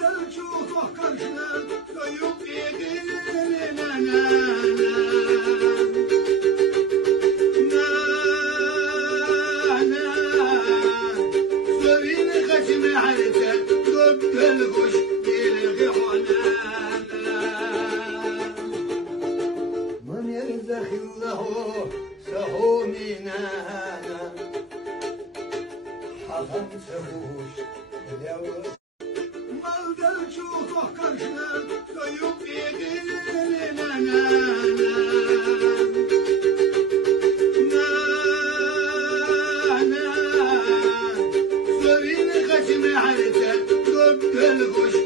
Maldır çok karşılar koyup yedirine Sövini kaçını harita Göbbel hoş bir gıhana من يرزق الله سهومنا حضن سهوش Maldır çok karşılar koyup yedirine Sövini kaçını harita Göbbel hoş